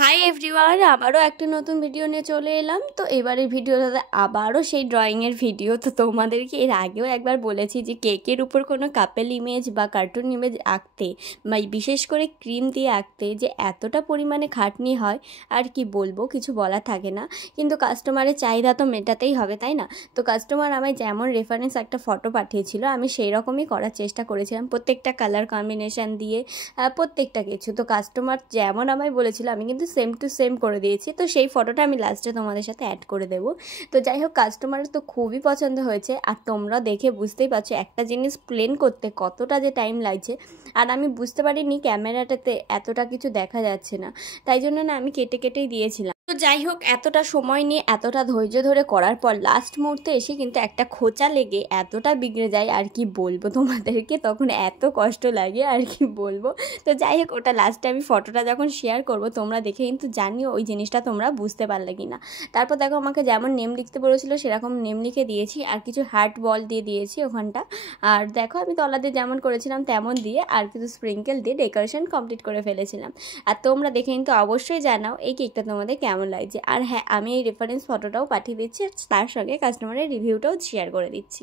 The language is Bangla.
হাই এভরিওয়ান, আবারও একটা নতুন ভিডিও নিয়ে চলে এলাম। তো এবারের ভিডিওটাতে আবারও সেই ড্রয়িংয়ের ভিডিও। তো তোমাদেরকে এর আগেও একবার বলেছি যে কেকের উপর কোনো কাপেল ইমেজ বা কার্টুন ইমেজ আঁকতে বা বিশেষ করে ক্রিম দিয়ে আঁকতে যে এতটা পরিমাণে খাটনি হয় আর কি বলবো, কিছু বলা থাকে না। কিন্তু কাস্টমারের চাহিদা তো মেটাতেই হবে, তাই না? তো কাস্টমার আমায় যেমন রেফারেন্স একটা ফটো পাঠিয়েছিল, আমি সেই রকমই করার চেষ্টা করেছিলাম, প্রত্যেকটা কালার কম্বিনেশান দিয়ে প্রত্যেকটা কিছু। তো কাস্টমার যেমন আমায় বলেছিল আমি কিন্তু সেম টু সেম করে দিয়েছি। তো সেই ফটোটা আমি লাস্টে তোমাদের সাথে অ্যাড করে দেবো। তো যাই হোক, কাস্টমারের তো খুবই পছন্দ হয়েছে। আর তোমরা দেখে বুঝতেই পারছো একটা জিনিস প্লেন করতে কতটা যে টাইম লাগছে। আর আমি বুঝতে পারিনি ক্যামেরাটাতে এতটা কিছু দেখা যাচ্ছে না, তাই জন্য না আমি কেটে কেটেই দিয়েছিলাম। তো যাই হোক, এতটা সময় নিয়ে এতটা ধৈর্য ধরে করার পর লাস্ট মুহূর্তে এসে কিন্তু একটা খোঁচা লেগে এতটা বিগড়ে যায় আর কি বলবো তোমাদেরকে। তখন এত কষ্ট লাগে আর কি বলবো। তো যাই হোক, ওটা লাস্টে আমি ফটোটা যখন শেয়ার করব তোমরা দেখে কিন্তু জানিও ওই জিনিসটা তোমরা বুঝতে পারলে কি না। তারপর দেখো, আমাকে যেমন নেম লিখতে বলেছিল সেরকম নেম লিখে দিয়েছি, আর কিছু হার্ট বল দিয়ে দিয়েছি ওখানটা। আর দেখো, আমি তলাতে যেমন করেছিলাম তেমন দিয়ে আর কিছু স্প্রিঙ্কেল দিয়ে ডেকোরেশন কমপ্লিট করে ফেলেছিলাম। আর তোমরা দেখে কিন্তু অবশ্যই জানাও এই কেকটা তোমাদের কেমন লাগছে। আর হ্যাঁ, আমি এই রেফারেন্স ফটোটাও পাঠিয়ে দিচ্ছি, তার সঙ্গে কাস্টমারের রিভিউটাও শেয়ার করে দিচ্ছি।